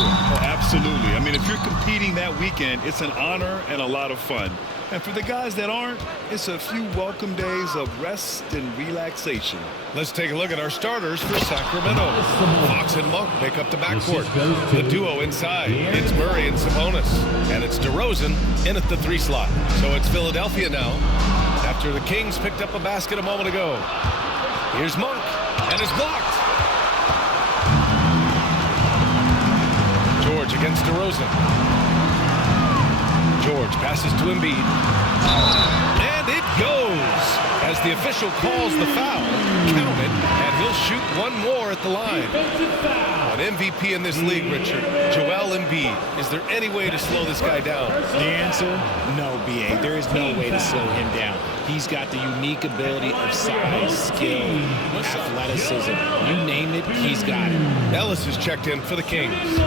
it. Oh, absolutely. I mean, if you're competing that weekend, it's an honor and a lot of fun. And for the guys that aren't, it's a few welcome days of rest and relaxation. Let's take a look at our starters for Sacramento. Fox and Monk make up the backcourt. The duo inside, it's Murray and Sabonis. And it's DeRozan in at the 3 slot. So it's Philadelphia now, after the Kings picked up a basket a moment ago. Here's Monk, and it's blocked. George against DeRozan. George passes to Embiid. And it goes! As the official calls the foul, count it, and he'll shoot one more at the line. An MVP in this league, Richard, Joel Embiid. Is there any way to slow this guy down? The answer, no, B.A. There is no way to slow him down. He's got the unique ability of size, skill, athleticism. You name it, he's got it. Ellis is checked in for the Kings.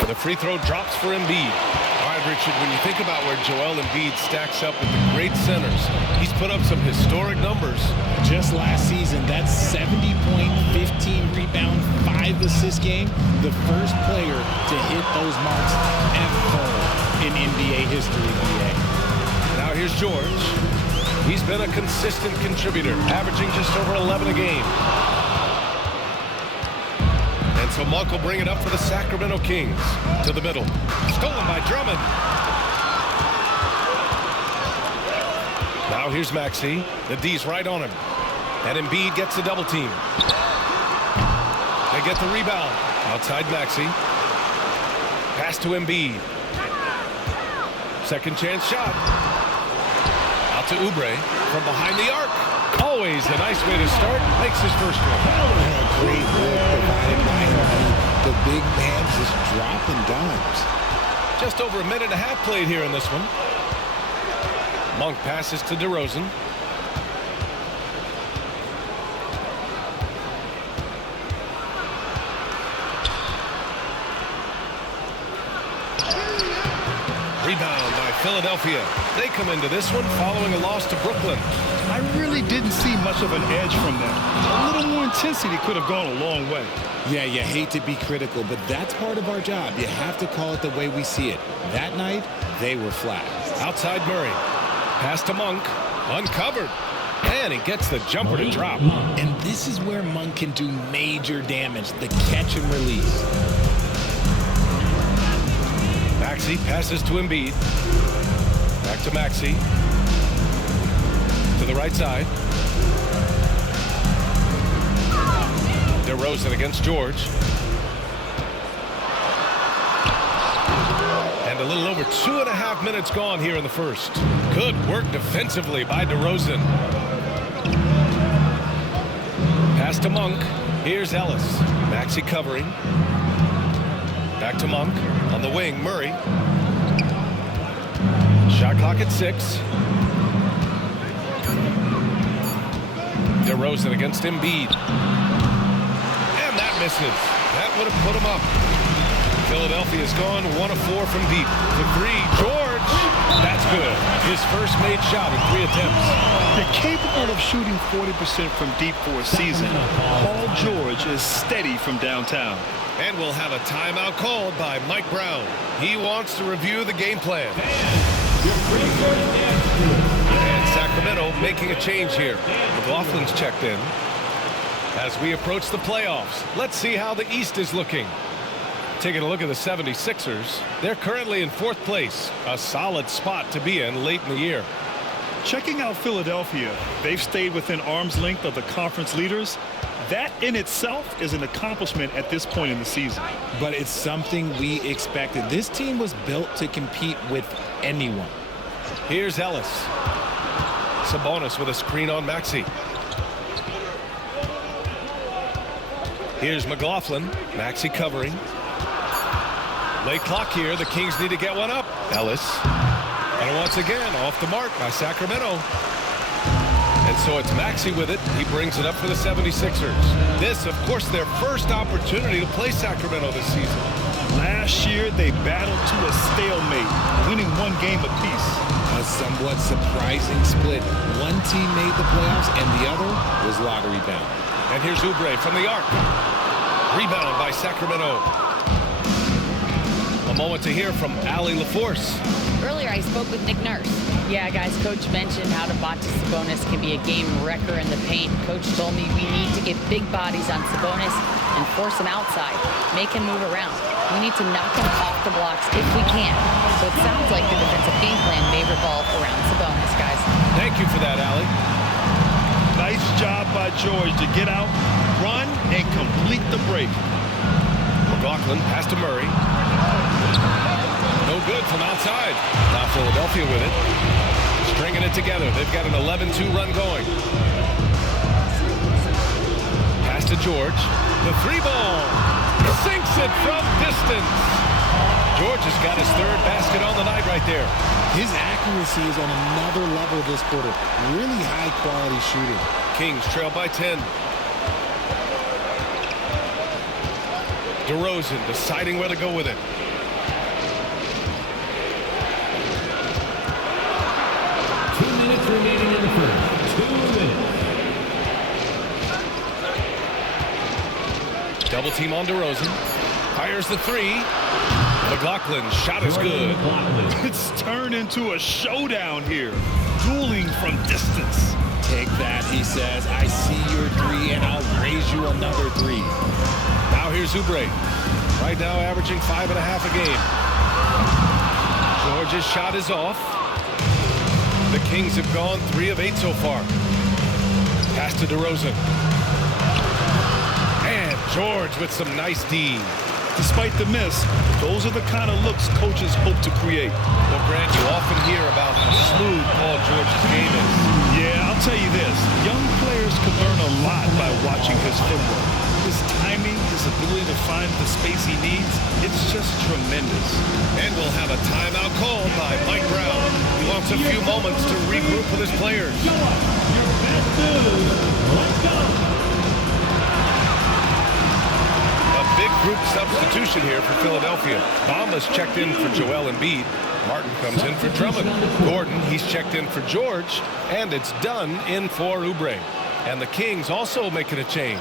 The free throw drops for Embiid. All right, Richard, when you think about where Joel Embiid stacks up with the great centers, he's put up some historic numbers. Just last season, that 70-point, 15-rebound, 5-assist game, the first player to hit those marks ever in NBA history, BA. Now here's George. He's been a consistent contributor, averaging just over 11 a game. So Monk will bring it up for the Sacramento Kings. To the middle. Stolen by Drummond. Now here's Maxey. The D's right on him. And Embiid gets the double team. They get the rebound. Outside Maxey. Pass to Embiid. Second chance shot. Out to Oubre from behind the arc. Always a nice way to start. Makes his first one. Great work provided by him. The big man just dropping dimes. Just over a minute and a half played here in this one. Monk passes to DeRozan. Rebound by Philadelphia. They come into this one following a loss to Brooklyn. I really didn't see much of an edge from them. A little more intensity could have gone a long way. Yeah, you hate to be critical, but that's part of our job. You have to call it the way we see it. That night, they were flat. Outside Murray. Pass to Monk. Uncovered. And he gets the jumper to drop. And this is where Monk can do major damage, the catch and release. Maxey passes to Embiid. Back to Maxey. To the right side. DeRozan against George. And a little over 2.5 minutes gone here in the first. Good work defensively by DeRozan. Pass to Monk. Here's Ellis. Maxey covering. Back to Monk. On the wing, Murray. Shot clock at 6. DeRozan against Embiid. And that misses. That would have put him up. Philadelphia's gone 1 of 4 from deep. To 3, George. That's good. His first made shot in 3 attempts. They're capable of shooting 40% from deep for a season. Paul George is steady from downtown. And we'll have a timeout called by Mike Brown. He wants to review the game plan. And Sacramento making a change here. McLaughlin's checked in. As we approach the playoffs, let's see how the East is looking. Taking a look at the 76ers, they're currently in 4th place, a solid spot to be in late in the year. Checking out Philadelphia, they've stayed within arm's length of the conference leaders. That in itself is an accomplishment at this point in the season. But it's something we expected. This team was built to compete with anyone. Here's Ellis. Sabonis with a screen on Maxey. Here's McLaughlin. Maxey covering. Late clock here. The Kings need to get one up. Ellis. And once again, off the mark by Sacramento. And so it's Maxey with it. He brings it up for the 76ers. This, of course, their first opportunity to play Sacramento this season. Last year, they battled to a stalemate, winning 1 game apiece. A somewhat surprising split. One team made the playoffs and the other was lottery bound. And here's Oubre from the arc. Rebound by Sacramento. A moment to hear from Allie LaForce. Earlier, I spoke with Nick Nurse. Yeah, guys, Coach mentioned how Domantas Sabonis can be a game wrecker in the paint. Coach told me we need to get big bodies on Sabonis and force him outside, make him move around. We need to knock him off the blocks if we can. So it sounds like the defensive game plan may revolve around Sabonis, guys. Thank you for that, Allie. Nice job by George to get out, run, and complete the break. McLaughlin pass to Murray. No good from outside. Now Philadelphia with it. Stringing it together. They've got an 11-2 run going. Pass to George. The three ball. Sinks it from distance. George has got his third basket on the night right there. His accuracy is on another level this quarter. Really high quality shooting. Kings trail by 10. DeRozan deciding where to go with it. Remaining in the first. 2 minutes. Double team on DeRozan. Fires the three. McLaughlin shot is good. It's turned into a showdown here. Dueling from distance. Take that, he says. I see your three, and I'll raise you another three. Now here's Oubre. Right now averaging 5.5 a game. George's shot is off. The Kings have gone 3 of 8 so far. Pass to DeRozan. And George with some nice D. Despite the miss, those are the kind of looks coaches hope to create. Well, Grant, you often hear about how smooth Paul George's game is. Yeah, I'll tell you this. Young players can learn a lot by watching his footwork. His timing, his ability to find the space he needs, it's just tremendous. And we'll have a timeout called by Mike Brown. He wants a few moments to regroup with his players. A big group substitution here for Philadelphia. Bamba's checked in for Joel Embiid. Martin comes in for Drummond. Gordon, he's checked in for George. And it's Dunn in for Oubre. And the Kings also making a change.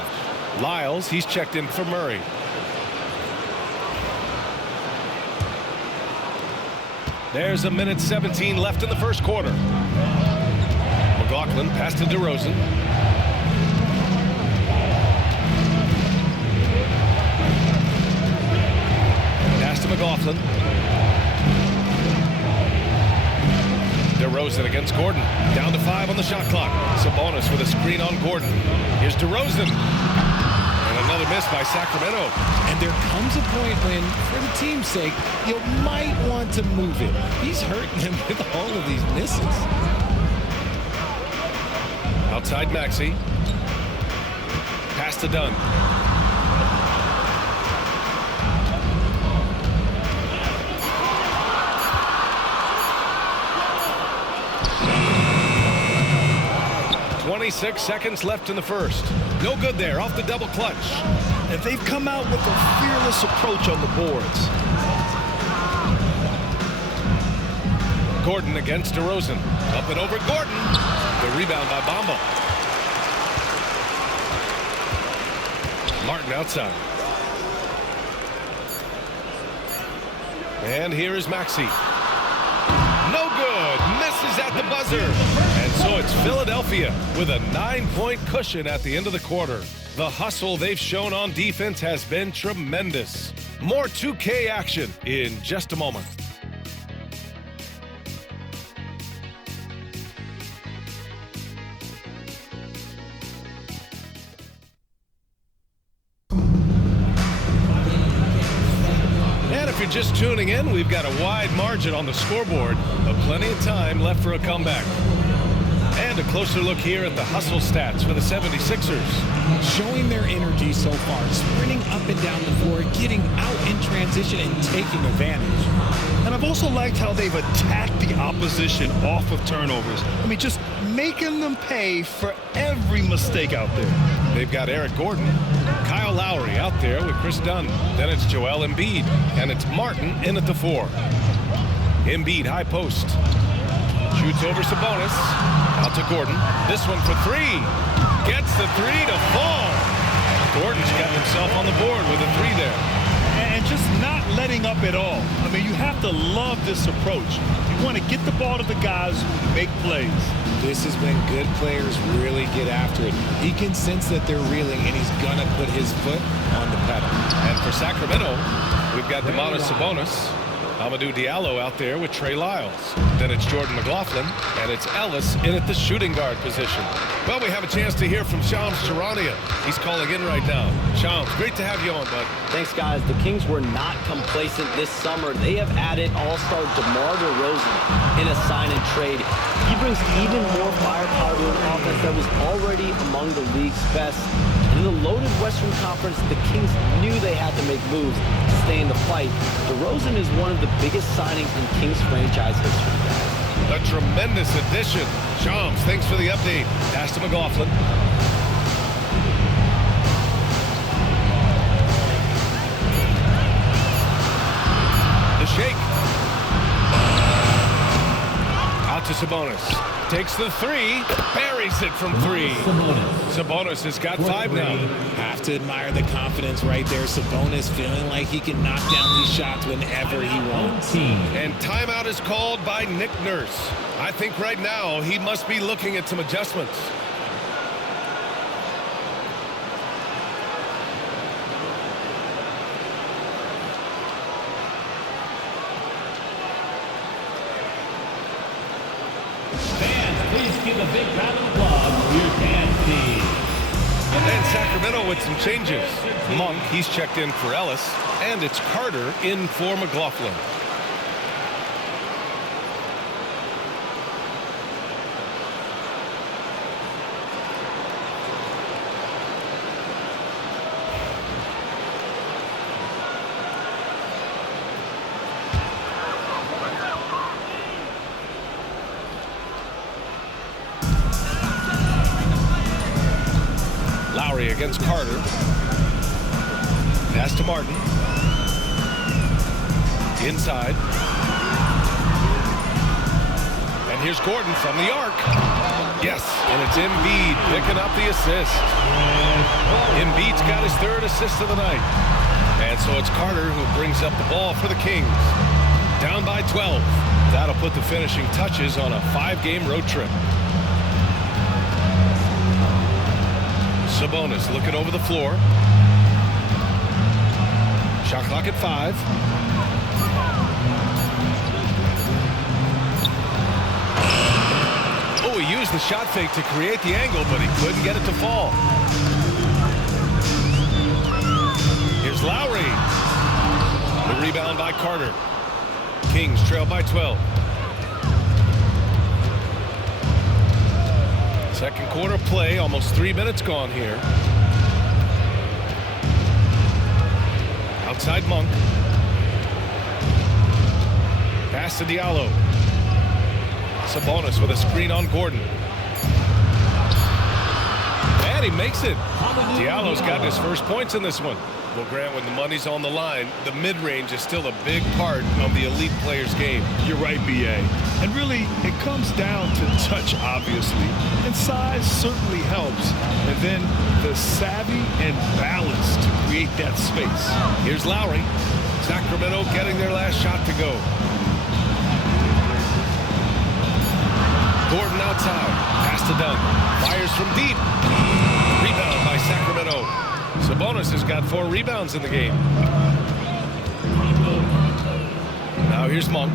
Lyles, he's checked in for Murray. There's a minute 17 left in the first quarter. McLaughlin pass to DeRozan. Pass to McLaughlin. DeRozan against Gordon. Down to 5 on the shot clock. Sabonis with a screen on Gordon. Here's DeRozan. And another miss by Sacramento. And there comes a point when, for the team's sake, you might want to move it. He's hurting them with all of these misses. Outside Maxey. Pass to Dunn. .26 seconds left in the first. No good there, off the double clutch. And they've come out with a fearless approach on the boards. Gordon against DeRozan. Up and over Gordon. The rebound by Bamba. Martin outside. And here is Maxey. No good. Misses at the buzzer. And so it's Philadelphia with a 9-point cushion at the end of the quarter. The hustle they've shown on defense has been tremendous. More 2K action in just a moment. If you're just tuning in, we've got a wide margin on the scoreboard, but plenty of time left for a comeback. And a closer look here at the hustle stats for the 76ers. Showing their energy so far, sprinting up and down the floor, getting out in transition and taking advantage. And I've also liked how they've attacked the opposition off of turnovers. I mean, just making them pay for every mistake out there. They've got Eric Gordon, Kyle Lowry out there with Chris Dunn. Then it's Joel Embiid, and it's Martin in at the 4. Embiid high post. Shoots over Sabonis. Out to Gordon. This one for three. Gets the three to fall. Gordon's got himself on the board with a three there. And just not letting up at all. I mean, you have to love this approach. You want to get the ball to the guys who make plays. This is when good players really get after it. He can sense that they're reeling, and he's going to put his foot on the pedal. And for Sacramento, we've got Domantas Sabonis, Amadou Diallo out there with Trey Lyles. Then it's Jordan McLaughlin, and it's Ellis in at the shooting guard position. Well, we have a chance to hear from Shams Charania. He's calling in right now. Shams, great to have you on, bud. Thanks, guys. The Kings were not complacent this summer. They have added all-star DeMar DeRozan in a sign and trade. He brings even more firepower to an offense that was already among the league's best. And in the loaded Western Conference, the Kings knew they had to make moves to stay in the fight. DeRozan is one of the biggest signings in Kings franchise history. A tremendous addition. Shams, thanks for the update. Pass to McLaughlin. The shake. Out to Sabonis. Takes the three. Buries it from three. Sabonis has got five now. Have to admire the confidence right there. Sabonis feeling like he can knock down these shots whenever he wants. And timeout is called by Nick Nurse. I think right now he must be looking at some adjustments. Please give a big round of applause for your dance team. And Sacramento with some changes. Monk, he's checked in for Ellis, and it's Carter in for McLaughlin. Lowry against Carter. Pass to Martin. Inside. And here's Gordon from the arc. Yes, and it's Embiid picking up the assist. Embiid's got his third assist of the night. And so it's Carter who brings up the ball for the Kings. Down by 12. That'll put the finishing touches on a 5-game road trip. Sabonis looking over the floor. Shot clock at 5. Oh, he used the shot fake to create the angle, but he couldn't get it to fall. Here's Lowry. The rebound by Carter. Kings trail by 12. Second quarter play, almost 3 minutes gone here. Outside Monk. Pass to Diallo. Sabonis with a screen on Gordon. And he makes it. Diallo's got his first points in this one. Well, Grant, when the money's on the line, the mid-range is still a big part of the elite player's game. You're right, B.A. And really, it comes down to touch, obviously. And size certainly helps. And then the savvy and balance to create that space. Here's Lowry. Sacramento getting their last shot to go. Gordon outside. Pass to Dunn. Fires from deep. Rebound by Sacramento. Sabonis has got 4 rebounds in the game. Now here's Monk.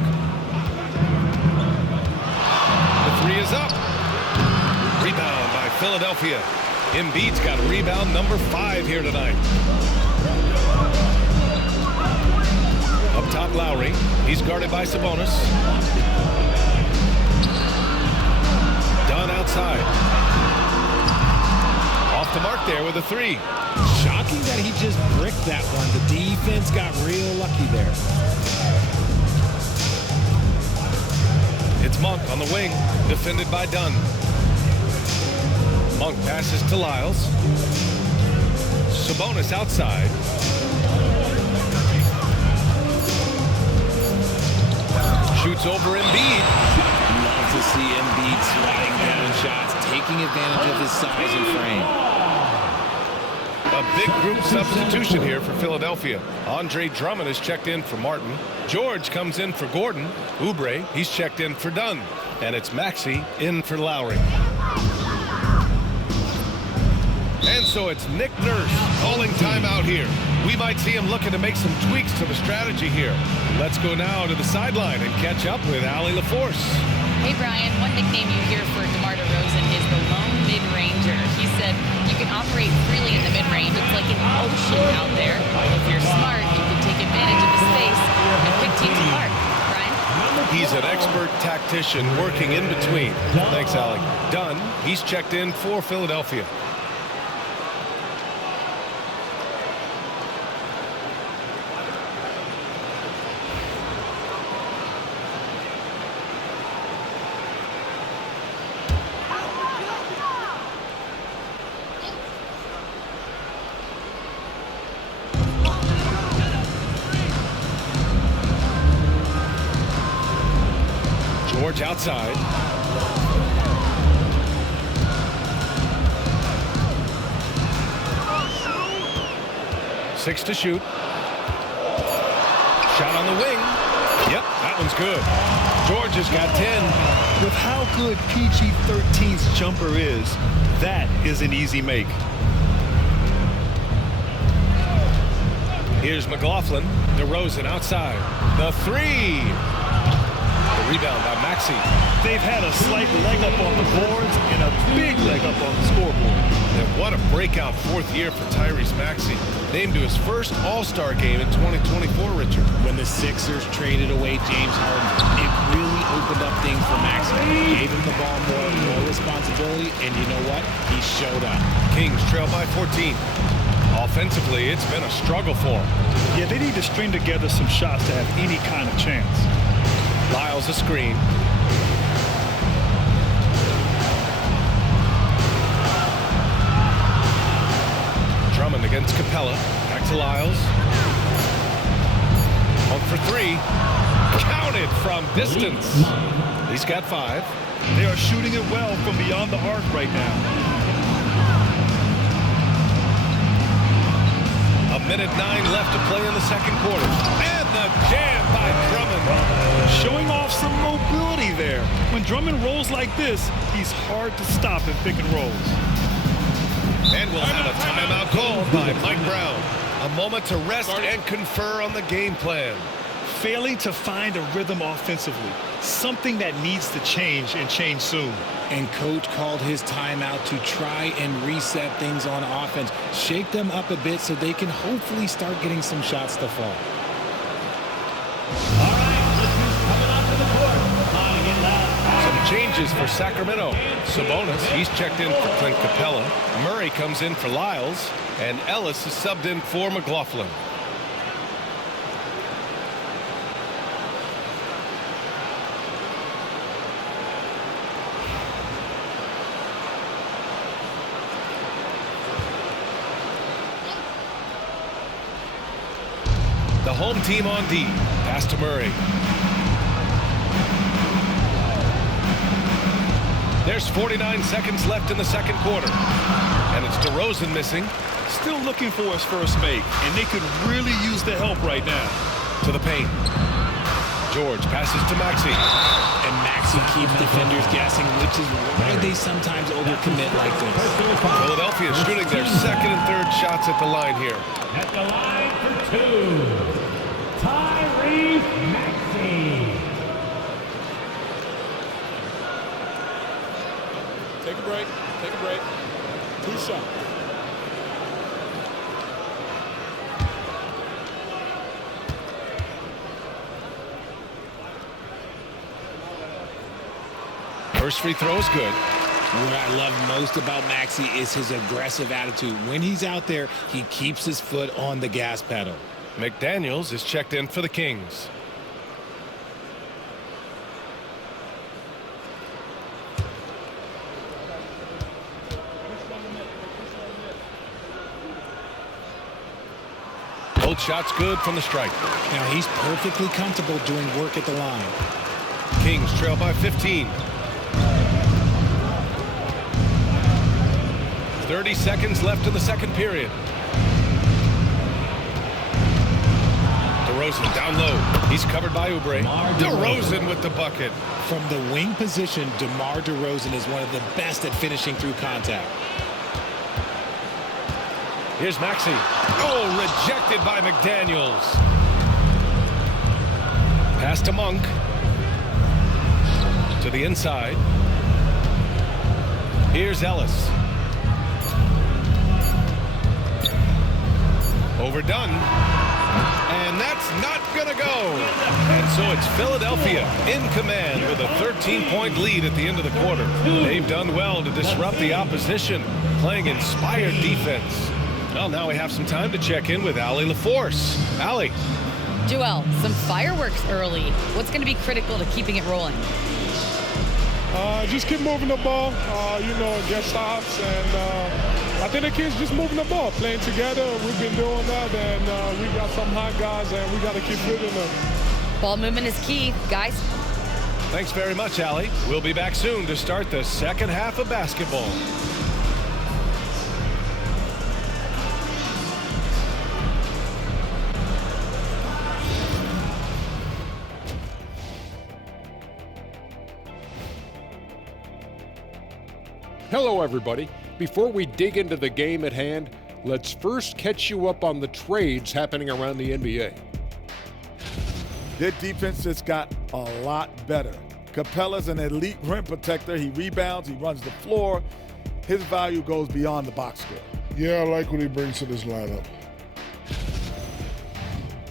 The 3 is up. Rebound by Philadelphia. Embiid's got rebound number 5 here tonight. Up top, Lowry. He's guarded by Sabonis. Dunn outside. Off the mark there with a 3. Shocking that he just bricked that one. The defense got real lucky there. It's Monk on the wing, defended by Dunn. Monk passes to Lyles. Sabonis outside. Shoots over Embiid. to see Embiid sliding down shots, taking advantage of his size and frame. A big group substitution here for Philadelphia. Andre Drummond is checked in for Martin. George comes in for Gordon. Oubre, he's checked in for Dunn. And it's Maxey in for Lowry. And so it's Nick Nurse calling timeout here. We might see him looking to make some tweaks to the strategy here. Let's go now to the sideline and catch up with Allie LaForce. Hey, Brian, one nickname you hear for DeMar DeRozan is the lone mid-ranger. He said you can operate freely in the mid-range. It's like an ocean out there. If you're smart, you can take advantage of the space and pick teams apart. Brian? He's an expert tactician working in between. Thanks, Allie. Dunn, he's checked in for Philadelphia. George outside. Six to shoot. Shot on the wing. Yep, that one's good. George has got 10. With how good PG-13's jumper is, that is an easy make. Here's McLaughlin. DeRozan outside. The three. The rebound by Maxey. They've had a slight leg up on the boards and a big leg up on the scoreboard. And what a breakout fourth year for Tyrese Maxey. Named to his first All-Star game in 2024, Richard. When the Sixers traded away James Harden, it really opened up things for Maxey. Gave him the ball more responsibility, and you know what? He showed up. Kings trail by 14. Offensively, it's been a struggle for them. Yeah, they need to string together some shots to have any kind of chance. Lyles a screen. Drummond against Capella. Back to Lyles. On for three. Counted from distance. He's got 5. They are shooting it well from beyond the arc right now. A minute 9 left to play in the second quarter. And the jam by Drummond. Showing off some mobility there. When Drummond rolls like this, he's hard to stop in pick and rolls. And we'll have a timeout called by Mike Brown. A moment to rest and confer on the game plan. Failing to find a rhythm offensively. Something that needs to change and change soon. And coach called his timeout to try and reset things on offense. Shake them up a bit so they can hopefully start getting some shots to fall. All right, look who's coming onto the court. Time to get loud. Some changes for Sacramento. Sabonis, he's checked in for Clint Capella. Murray comes in for Lyles. And Ellis is subbed in for McLaughlin. The home team on D. Pass to Murray. There's 49 seconds left in the second quarter. And it's DeRozan missing. Still looking for his first make, and they could really use the help right now. To the paint. George passes to Maxey. And Maxey keeps defenders guessing, which is why they sometimes overcommit like this. Philadelphia is shooting their second and third shots at the line here. At the line for 2, Tyrese Maxey. Take a break. Take a break. 2 shots. First free throw is good. What I love most about Maxey is his aggressive attitude. When he's out there, he keeps his foot on the gas pedal. McDaniels is checked in for the Kings. Both shots good from the stripe. Now he's perfectly comfortable doing work at the line. Kings trail by 15. 30 seconds left in the second period. DeRozan down low. He's covered by Oubre. DeRozan with the bucket. From the wing position, DeMar DeRozan is one of the best at finishing through contact. Here's Maxey. Oh, rejected by McDaniels. Pass to Monk. To the inside. Here's Ellis. Overdone. And that's not going to go. And so it's Philadelphia in command with a 13-point lead at the end of the quarter. They've done well to disrupt the opposition, playing inspired defense. Well, now we have some time to check in with Allie LaForce. Allie. Joel, some fireworks early. What's going to be critical to keeping it rolling? Just keep moving the ball, get stops, and I think the kids just moving the ball, playing together. We've been doing that, and we got some hot guys, and we got to keep hitting them. Ball movement is key, guys. Thanks very much, Allie. We'll be back soon to start the second half of basketball. Hello, everybody. Before we dig into the game at hand, let's first catch you up on the trades happening around the NBA. Their defense just got a lot better. Capella's an elite rim protector. He rebounds, he runs the floor. His value goes beyond the box score. Yeah, I like what he brings to this lineup.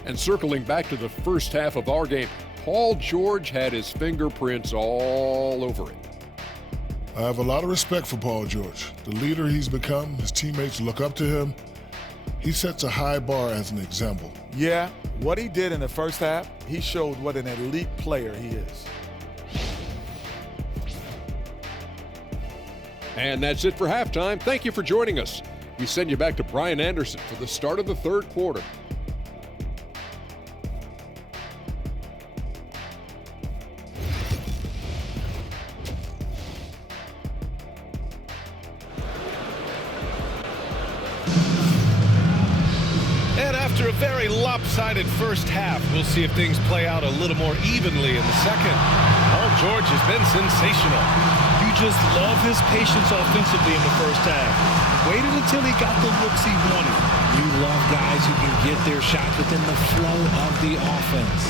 And circling back to the first half of our game, Paul George had his fingerprints all over it. I have a lot of respect for Paul George. The leader he's become, his teammates look up to him. He sets a high bar as an example. Yeah, what he did in the first half, he showed what an elite player he is. And that's it for halftime. Thank you for joining us. We send you back to Brian Anderson for the start of the third quarter. After a very lopsided first half, we'll see if things play out a little more evenly in the second. Paul George has been sensational. You just love his patience offensively in the first half. Waited until he got the looks he wanted. You love guys who can get their shot within the flow of the offense.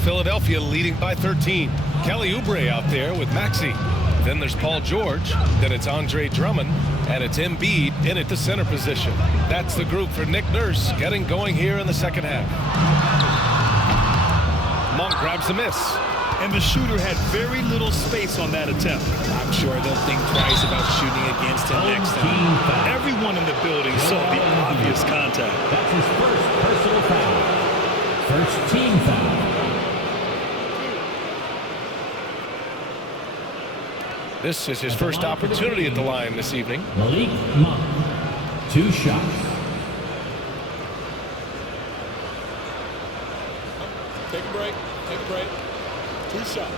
Philadelphia leading by 13. Kelly Oubre out there with Maxey. Then there's Paul George. Then it's Andre Drummond. And it's Embiid in at the center position. That's the group for Nick Nurse getting going here in the second half. Monk grabs the miss. And the shooter had very little space on that attempt. I'm sure they'll think twice about shooting against him next time. Everyone in the building saw the obvious contact. That's his first personal foul. First team foul. This is his first opportunity at the line this evening. Malik Monk, 2 shots. Take a break. 2 shots.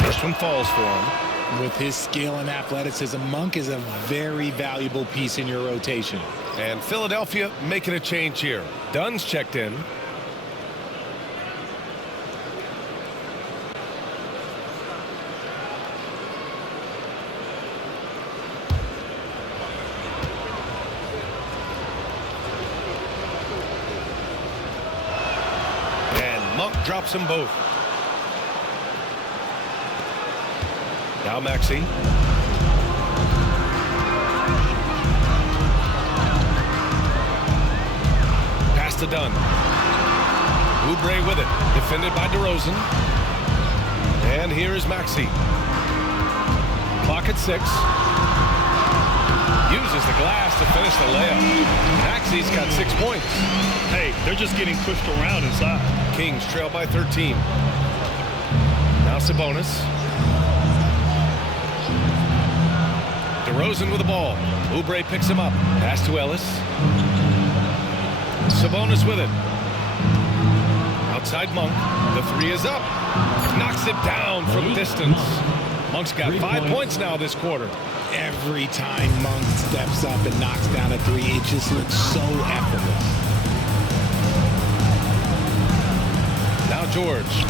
First one falls for him. With his skill and athleticism, Monk is a very valuable piece in your rotation. And Philadelphia making a change here. Dunn's checked in. And Monk drops them both. Now Maxey. Pass to Dunn. Oubre with it. Defended by DeRozan. And here is Maxey. Clock at 6. Uses the glass to finish the layup. Maxey's got 6 points. Hey, they're just getting pushed around inside. Kings trail by 13. Now Sabonis. DeRozan with the ball. Oubre picks him up. Pass to Ellis. Sabonis with it. Outside Monk. The three is up. Knocks it down from distance. Monk's got 5 points now this quarter. Every time Monk steps up and knocks down a three, it just looks so effortless. Now George.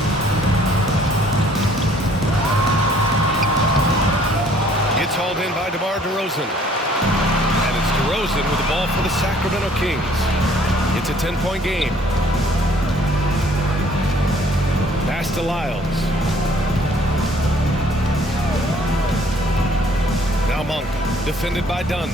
It's hauled in by DeMar DeRozan. And it's DeRozan with the ball for the Sacramento Kings. It's a 10-point game. Pass to Lyles. Now Monk, defended by Dunn.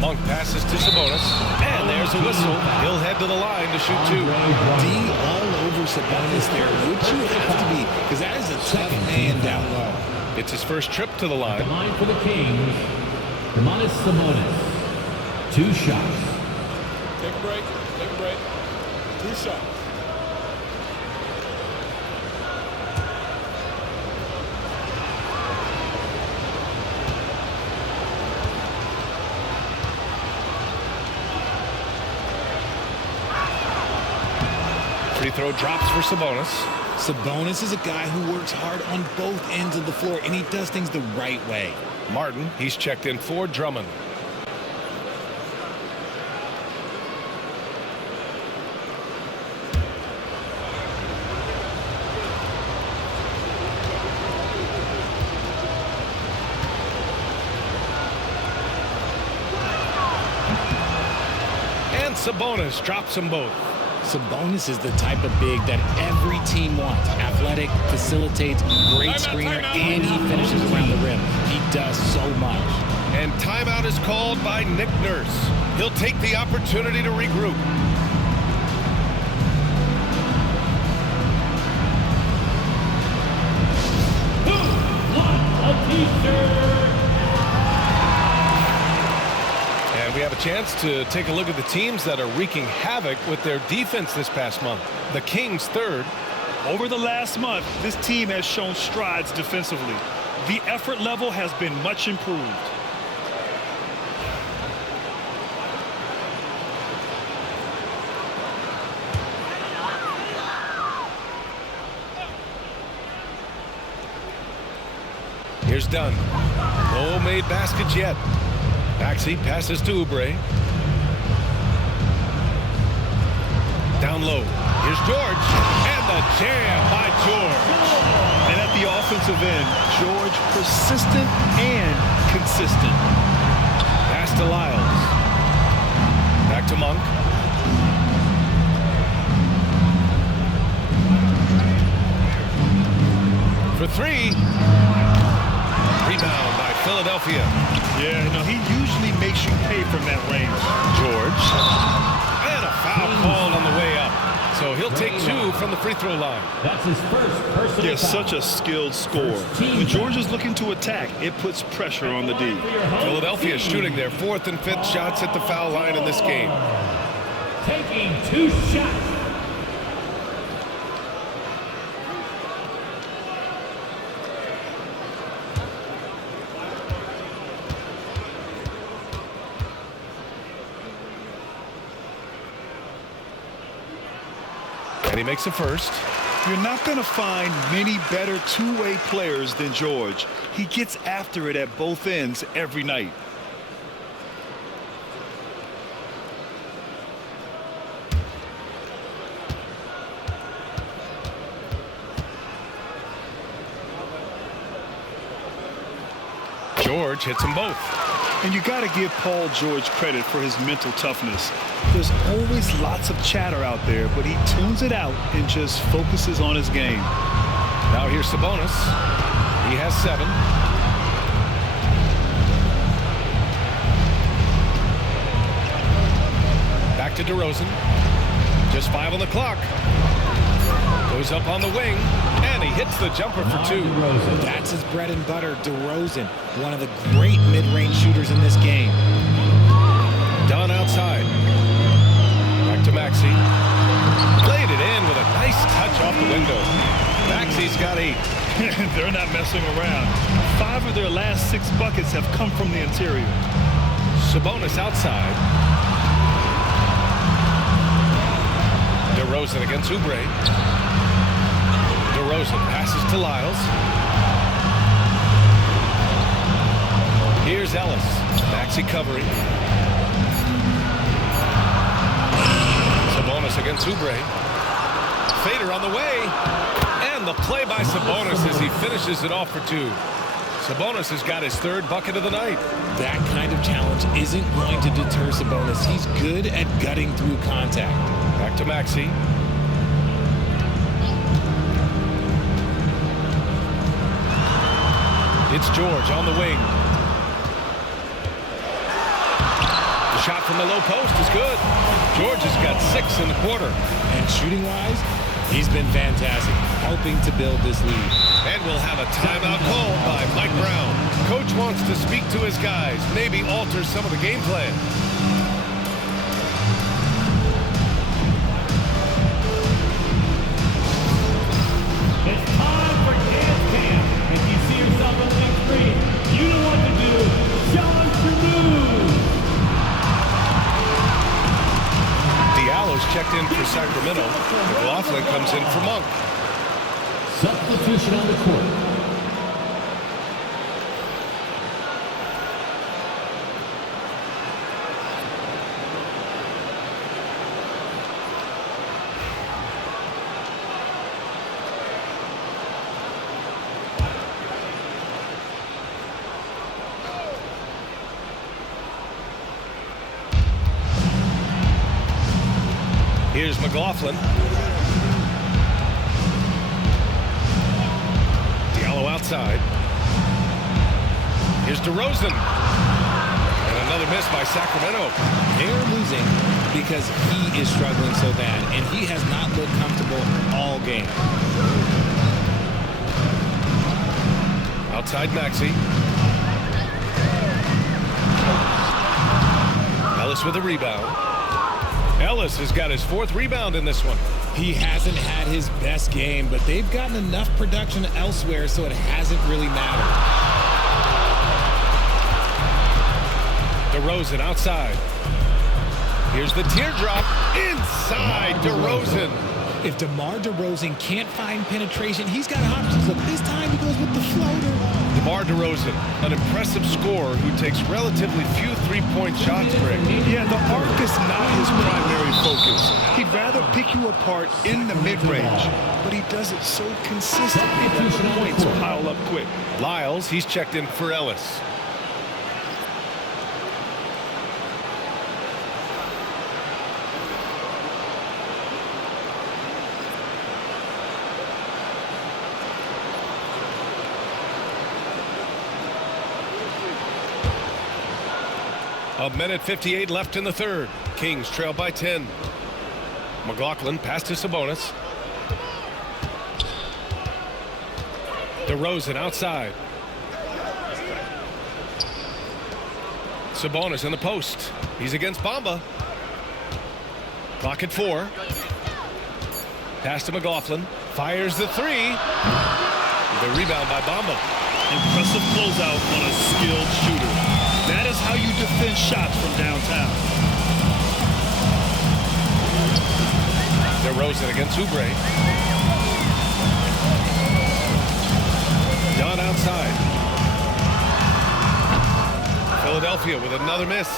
Monk passes to Sabonis, and there's a whistle. He'll head to the line to shoot two. D all over Sabonis there, which you have to be, because that is a tough man down low. It's his first trip to the line. The line for the Kings, Domantas Sabonis. 2 shots. Take a break. Take a break. 2 shots. Free throw drops for Sabonis. Sabonis is a guy who works hard on both ends of the floor, and he does things the right way. Martin, he's checked in for Drummond. And Sabonis drops them both. Sabonis is the type of big that every team wants. Athletic, facilitates, great screener, and he finishes around the rim. He does so much. And timeout is called by Nick Nurse. He'll take the opportunity to regroup. And we have a chance to take a look at the teams that are wreaking havoc with their defense this past month. The Kings third. Over the last month, this team has shown strides defensively. The effort level has been much improved. Here's Dunn. No made baskets yet. Maxey passes to Oubre. Down low. Here's George. And the jam by George. And at the offensive end, George persistent and consistent. Pass to Lyles. Back to Monk. For three. Rebound by Philadelphia. Yeah, he usually makes you pay from that range. George. And a foul called on the way up. So he'll take 2 from the free throw line. That's his first personal foul. Such a skilled scorer. When George is looking to attack, it puts pressure on the D. Philadelphia is shooting their 4th and 5th shots at the foul line in this game. Taking 2 shots. And he makes a first. You're not going to find many better two-way players than George. He gets after it at both ends every night. George hits them both. And you got to give Paul George credit for his mental toughness. There's always lots of chatter out there, but he tunes it out and just focuses on his game. Now here's Sabonis. He has 7. Back to DeRozan. Just 5 on the clock. Goes up on the wing. And And he hits the jumper for two. That's his bread and butter. DeRozan, one of the great mid-range shooters in this game. Dunn outside. Back to Maxey. Played it in with a nice touch off the window. Maxey's got 8. They're not messing around. 5 of their last 6 buckets have come from the interior. Sabonis outside. DeRozan against Oubre. DeRozan passes to Lyles. Here's Ellis. Maxey covering. Sabonis against Oubre. Fader on the way. And the play by Sabonis as he finishes it off for 2. Sabonis has got his 3rd bucket of the night. That kind of challenge isn't going to deter Sabonis. He's good at gutting through contact. Back to Maxey. It's George on the wing. The shot from the low post is good. George has got 6 in the quarter. And shooting-wise, he's been fantastic, helping to build this lead. And we'll have a timeout called by Mike Brown. Coach wants to speak to his guys, maybe alter some of the game plan. It's time for dance camp. If you see yourself on the screen, you know what to do. Challenge your move. Diallo's checked in for Sacramento. McLaughlin comes in for Monk. Substitution on the court. Here's McLaughlin. Diallo outside. Here's DeRozan. And another miss by Sacramento. They're losing because he is struggling so bad, and he has not looked comfortable all game. Outside Maxey. Ellis with a rebound. Ellis has got his 4th rebound in this one. He hasn't had his best game, but they've gotten enough production elsewhere, so it hasn't really mattered. DeRozan outside. Here's the teardrop. Inside DeRozan. If DeMar DeRozan can't find penetration, he's got options. Look, this time he goes with the floater. DeMar DeRozan, an impressive scorer who takes relatively few 3-point shots, Greg. Yeah, the arc is not his primary focus. He'd rather pick you apart in the mid-range, but he does it so consistently that the points pile up quick. Lyles, he's checked in for Ellis. A minute 58 left in the 3rd. Kings trail by 10. McLaughlin pass to Sabonis. DeRozan outside. Sabonis in the post. He's against Bamba. Clock at 4. Pass to McLaughlin. Fires the 3. The rebound by Bamba. Impressive closeout on a skilled shooter. That is how you defend shots from downtown. DeRozan against Oubre. Dunn outside. Philadelphia with another miss.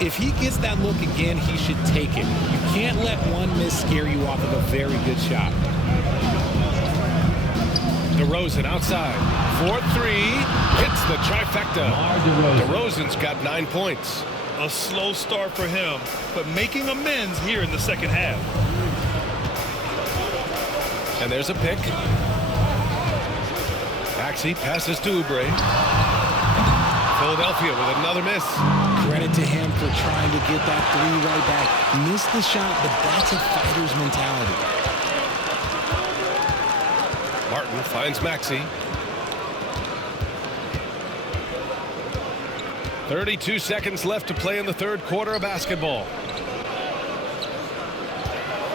If he gets that look again, he should take it. You can't let one miss scare you off of a very good shot. DeRozan outside. 4-3. Hits the trifecta. DeRozan's got 9 points. A slow start for him, but making amends here in the second half. And there's a pick. Maxey passes to Oubre. Philadelphia with another miss. Credit to him for trying to get that 3 right back. Missed the shot, but that's a fighter's mentality. Martin finds Maxey. 32 seconds left to play in the third quarter of basketball.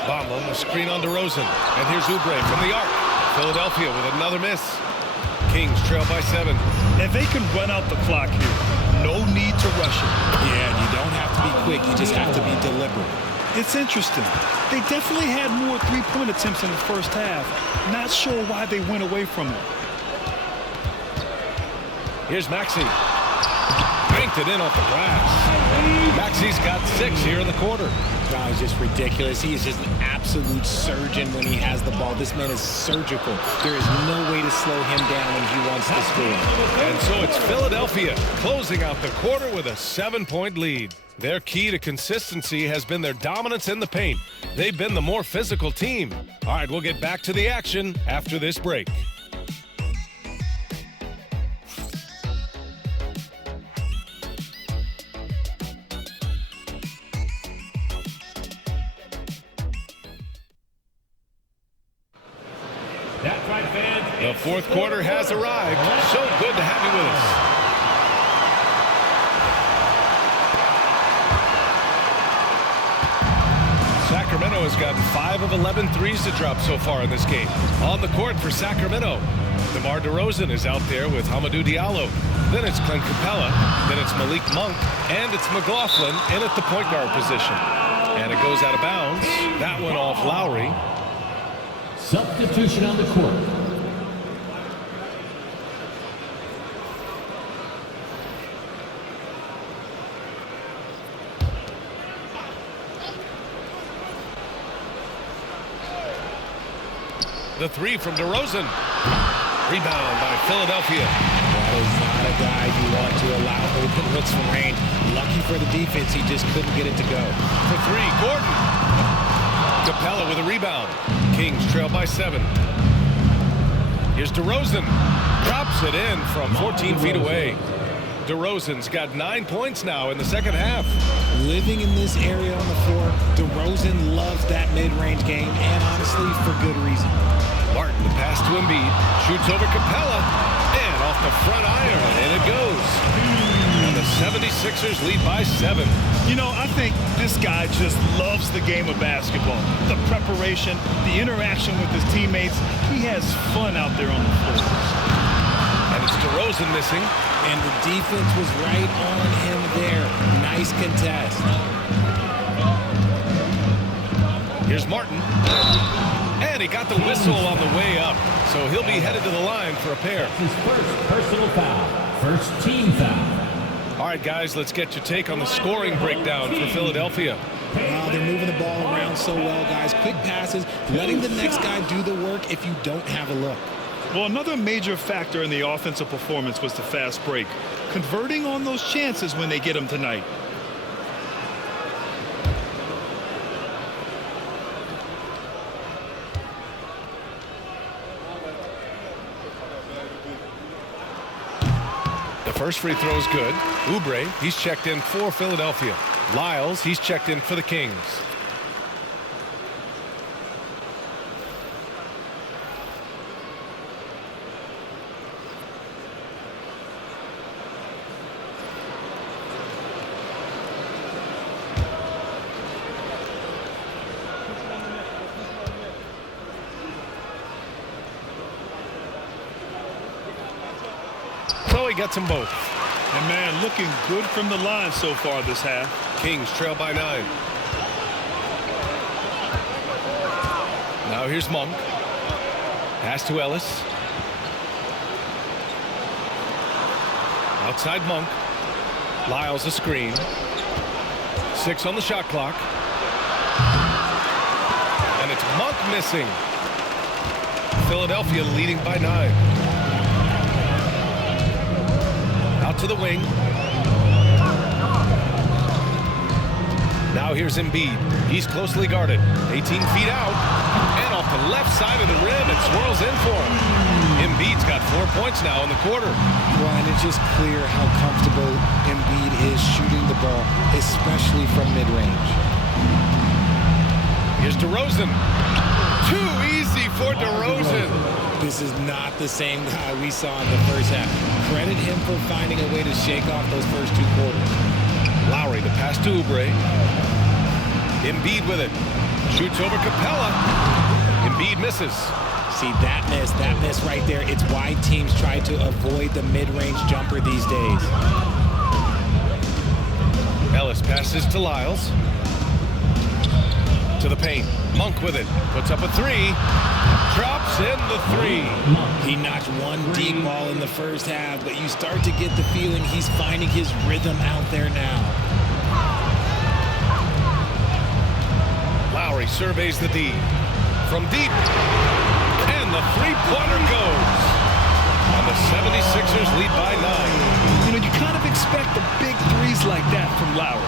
Bomlin, a screen on DeRozan. And here's Oubre from the arc. Philadelphia with another miss. Kings trail by 7. And they can run out the clock here. No need to rush it. Yeah, you don't have to be quick. You just have to be deliberate. It's interesting. They definitely had more three-point attempts in the first half. Not sure why they went away from it. Here's Maxey. Banked it in off the glass. Maxey's got 6 here in the quarter. Wow, it's just ridiculous. He is just an absolute surgeon when he has the ball. This man is surgical. There is no way to slow him down when he wants to score. And so it's Philadelphia closing out the quarter with a 7-point lead. Their key to consistency has been their dominance in the paint. They've been the more physical team. All right, we'll get back to the action after this break. That's right, fans. The fourth quarter has arrived. So good to have you with us. Sacramento has gotten 5 of 11 threes to drop so far in this game. On the court for Sacramento, DeMar DeRozan is out there with Hamidou Diallo. Then it's Clint Capella. Then it's Malik Monk. And it's McLaughlin in at the point guard position. And it goes out of bounds. That one off Lowry. Substitution on the court. The 3 from DeRozan. Rebound by Philadelphia. That is not a guy you want to allow open looks from range. Lucky for the defense, he just couldn't get it to go. For 3, Gordon. Capella with a rebound. Kings trail by 7. Here's DeRozan. Drops it in from 14 feet away. DeRozan's got 9 points now in the second half. Living in this area on the floor, DeRozan loves that mid-range game, and honestly, for good reason. Martin, the pass to Embiid. Shoots over Capella. And off the front iron, and it goes. And the 76ers lead by 7. You know, I think this guy just loves the game of basketball. The preparation, the interaction with his teammates. He has fun out there on the floor. And it's DeRozan missing. And the defense was right on him there. Nice contest. Here's Martin. And he got the whistle on the way up. So he'll be headed to the line for a pair. His first personal foul. First team foul. All right, guys, let's get your take on the scoring breakdown for Philadelphia. Wow, they're moving the ball around so well, guys. Quick passes, letting the next guy do the work if you don't have a look. Well, another major factor in the offensive performance was the fast break. Converting on those chances when they get them tonight. The first free throw is good. Oubre, he's checked in for Philadelphia. Lyles, he's checked in for the Kings. He gets them both. And man, looking good from the line so far this half. Kings trail by 9. Now here's Monk. Pass to Ellis. Outside Monk. Lyles a screen. 6 on the shot clock. And it's Monk missing. Philadelphia leading by 9. Out to the wing. Now here's Embiid. He's closely guarded. 18 feet out. And off the left side of the rim, it swirls in for him. Embiid's got 4 points now in the quarter. Well, and it's just clear how comfortable Embiid is shooting the ball, especially from mid-range. Here's DeRozan. Too easy for DeRozan. This is not the same guy we saw in the first half. Credit him for finding a way to shake off those first 2 quarters. Lowry, the pass to Oubre. Embiid with it. Shoots over Capella. Embiid misses. See, that miss right there, it's why teams try to avoid the mid-range jumper these days. Ellis passes to Lyles. To the paint. Monk with it. Puts up a 3. Drops in the 3. He notched one deep ball in the first half, but you start to get the feeling he's finding his rhythm out there now. Lowry surveys the D. From deep. And the 3-pointer goes. And the 76ers lead by 9. You know, you kind of expect the big threes like that from Lowry.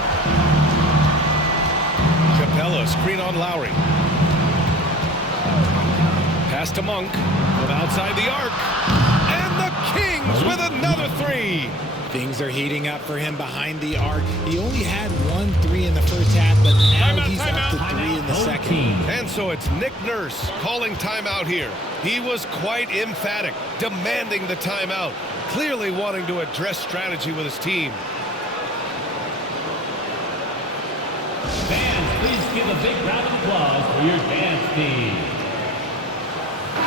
Capella, screen on Lowry. Pass to Monk from outside the arc. And the Kings with another 3. Things are heating up for him behind the arc. He only had 1 3 in the first half, but now he's up to 3 in the second. And so it's Nick Nurse calling timeout here. He was quite emphatic, demanding the timeout, clearly wanting to address strategy with his team. Fans, please give a big round of applause for your dance team.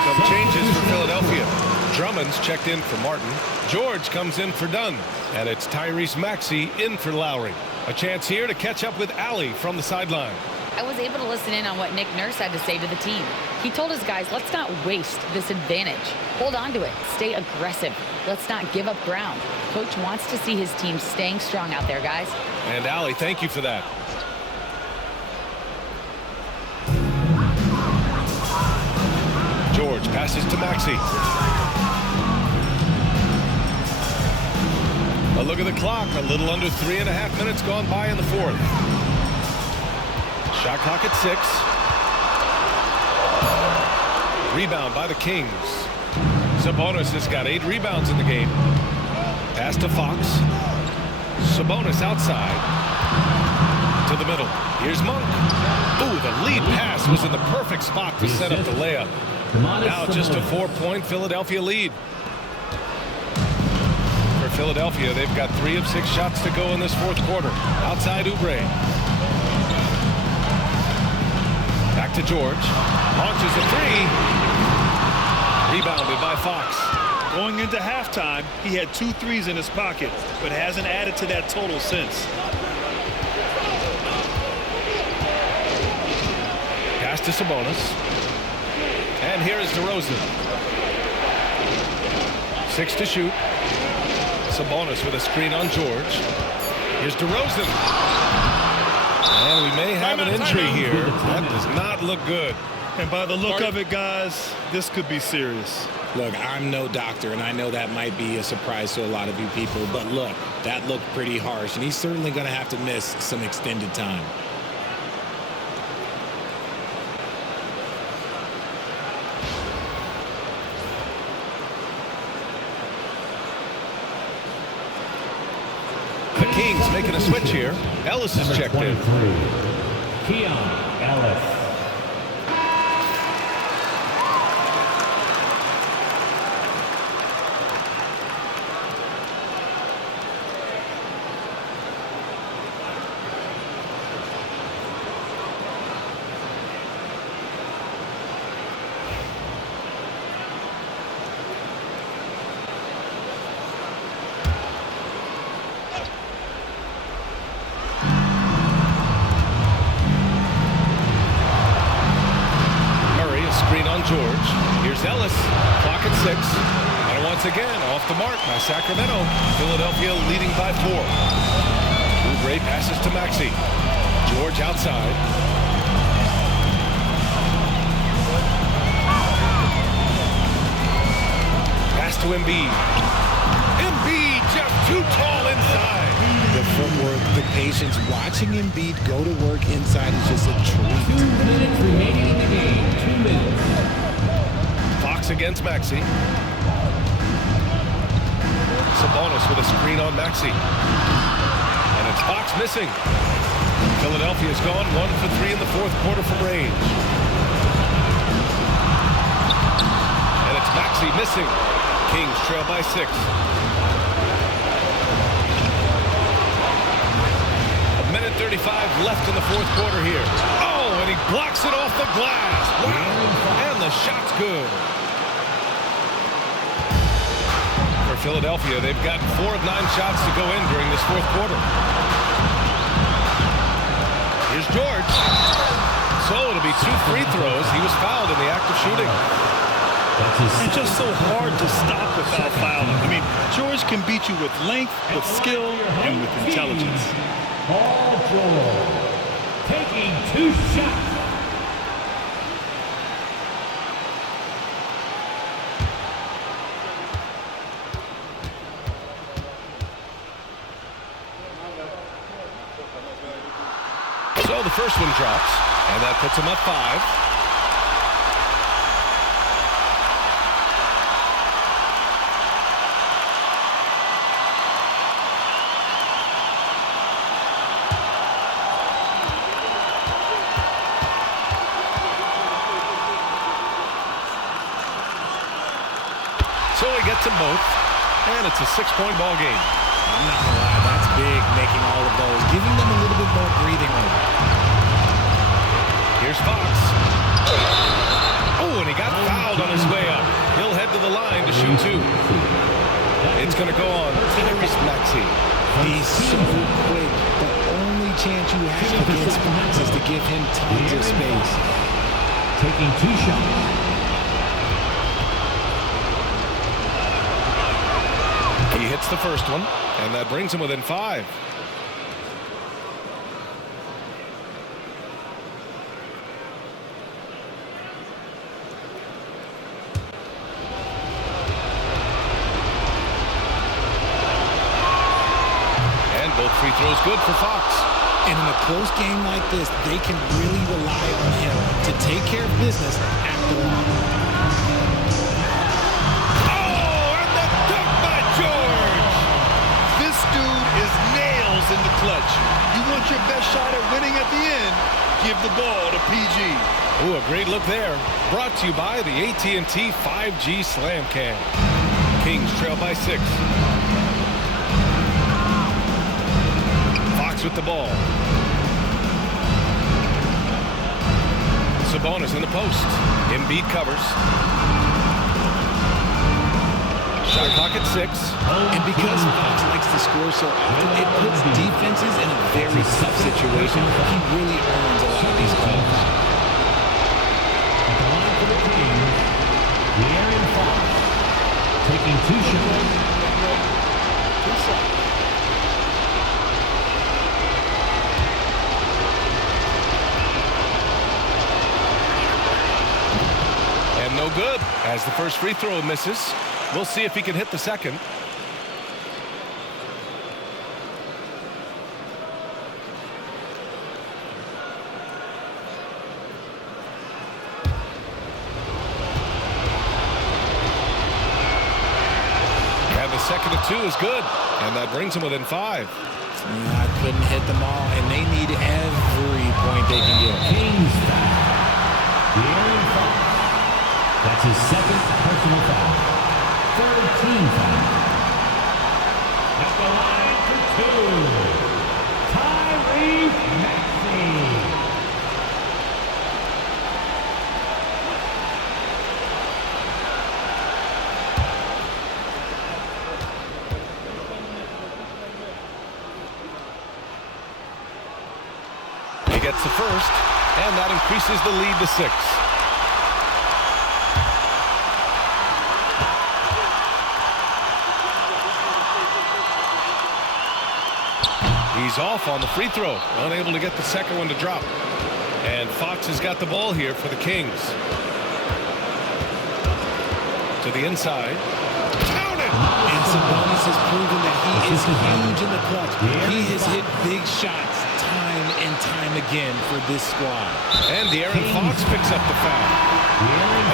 Some changes for Philadelphia. Drummond's checked in for Martin. George comes in for Dunn. And it's Tyrese Maxey in for Lowry. A chance here to catch up with Allie from the sideline. I was able to listen in on what Nick Nurse had to say to the team. He told his guys, let's not waste this advantage. Hold on to it. Stay aggressive. Let's not give up ground. Coach wants to see his team staying strong out there, guys. And Allie, thank you for that. George passes to Maxey. A look at the clock. A little under 3.5 minutes gone by in the 4th. Shot clock at 6. Rebound by the Kings. Sabonis has got 8 rebounds in the game. Pass to Fox. Sabonis outside. To the middle. Here's Monk. Ooh, the lead pass was in the perfect spot to set up the layup. Now just a 4-point Philadelphia lead. For Philadelphia, they've got 3 of 6 shots to go in this 4th quarter. Outside Oubre. Back to George. Launches a 3. Rebounded by Fox. Going into halftime, he had 2 threes in his pocket, but hasn't added to that total since. Pass to Sabonis. And here is DeRozan. 6 to shoot. Sabonis with a screen on George. Here's DeRozan. And we may have an injury here. That does not look good. And by the look of it, guys, this could be serious. Look, I'm no doctor, and I know that might be a surprise to a lot of you people, but look, that looked pretty harsh, and he's certainly going to have to miss some extended time. The Kings making a switch here. Ellis is checked in. Keon Ellis. George. Here's Ellis. Clock at 6. And once again, off the mark by Sacramento. Philadelphia leading by 4. Oubre passes to Maxey. George outside. Pass to Embiid. Embiid just too tall inside. The footwork, the patience, watching Embiid go to work inside is just a treat. 2 minutes remaining in the game. 2 minutes. Fox against Maxey. Sabonis with a screen on Maxey. And it's Fox missing. Philadelphia's gone 1 for 3 in the 4th quarter from range. And it's Maxey missing. Kings trail by 6. A minute 35 left in the fourth quarter here. Oh, and he blocks it off the glass. Wow. And the shot's good. For Philadelphia, they've got 4 of 9 shots to go in during this fourth quarter. Here's George. So it'll be 2 free throws. He was fouled in the act of shooting. It's just so hard to stop without fouling. I mean, George can beat you with length, with skill, and with intelligence. Paul George taking 2 shots. So the first one drops, and that puts him up 5. So he gets them both, and it's a 6-point ball game. I'm not gonna lie, that's big, making all of those, giving them a little bit more breathing room. Here's Fox. Oh, and he got fouled on his way up. He'll head to the line to shoot 2. It's going to go on Tyrese Maxey. He's so quick. The only chance you have against Fox is to give him tons of space. Taking 2 shots. He hits the first one, and that brings him within 5. And both free throws good for Fox. And in a close game like this, they can really rely on him to take care of business at the line. In the clutch. You want your best shot at winning at the end, give the ball to PG. Ooh, a great look there. Brought to you by the AT&T 5G Slam Cam. Kings trail by 6. Fox with the ball. Sabonis in the post. Embiid covers. Shot clock at 6. And because Fox likes to score so often, it puts defenses in a very tough situation. He really earns a lot of these calls. At the line for the Kings, De'Aaron Fox taking 2 shots. And no good as the first free throw misses. We'll see if he can hit the second. And the second of 2 is good. And that brings him within 5. I couldn't hit them all, and they need every point they can get. Kings foul. De'Aaron Fox. That's his second personal foul. 13 foul. At the line for 2. Tyrese Maxey. He gets the first, and that increases the lead to 6. He's off on the free throw, unable to get the second one to drop. And Fox has got the ball here for the Kings. To the inside. Count it! And Sabonis has proven that he is huge in the clutch. He has hit big shots time and time again for this squad. And De'Aaron Fox picks up the foul.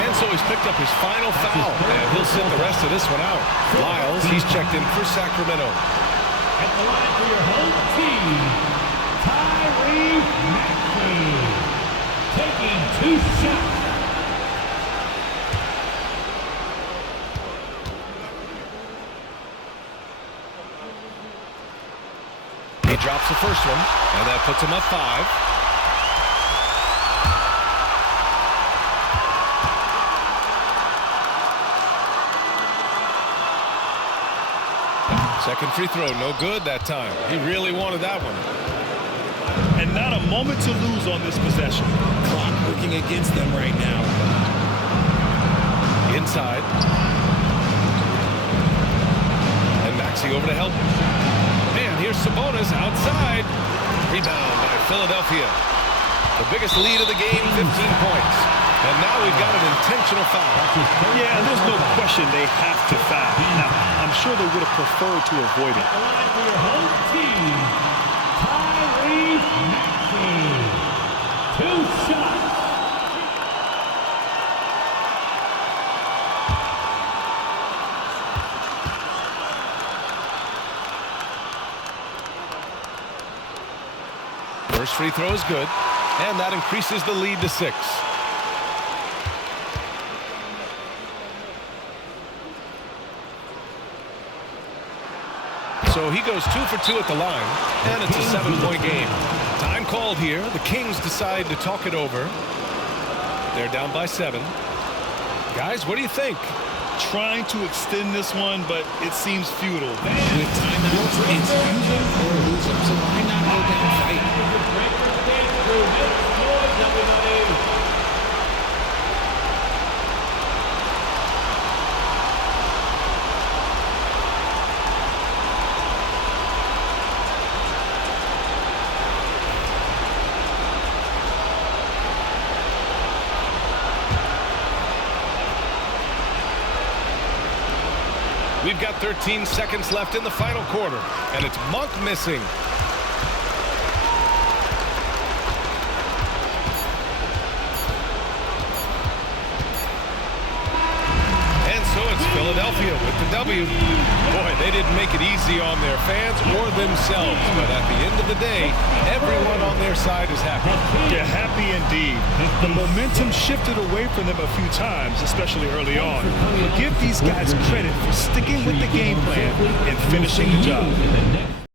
And so he's picked up his final foul, and he'll sit the rest of this one out. Lyles, he's checked in for Sacramento. At the line for your home team, Tyrese Maxey taking 2 shots. He drops the first one, and that puts him up 5. Second free throw, no good that time. He really wanted that one. And not a moment to lose on this possession. Clock working against them right now. Inside. And Maxey over to help. And here's Sabonis outside. Rebound by Philadelphia. The biggest lead of the game, 15 points. And now we've got an intentional foul. Yeah, and there's no question they have to foul. Now, I'm sure they would have preferred to avoid it. For your home team, Tyrese Maxey. 2 shots. First free throw is good, and that increases the lead to 6. So he goes 2 for 2 at the line, and it's a 7-point game. Time called here. The Kings decide to talk it over. They're down by 7. Guys, what do you think? Trying to extend this one, but it seems futile. With timeouts, it's use them or lose them. So why not go down fight? We've got 13 seconds left in the final quarter, and it's Monk missing. And so it's Philadelphia with the W. Boy, they didn't make it easy on their fans or themselves, but at the end of the day, everyone on their side is happy. Yeah, happy indeed. The momentum shifted away from them a few times, especially early on. But give these guys credit for sticking with the game plan and finishing the job.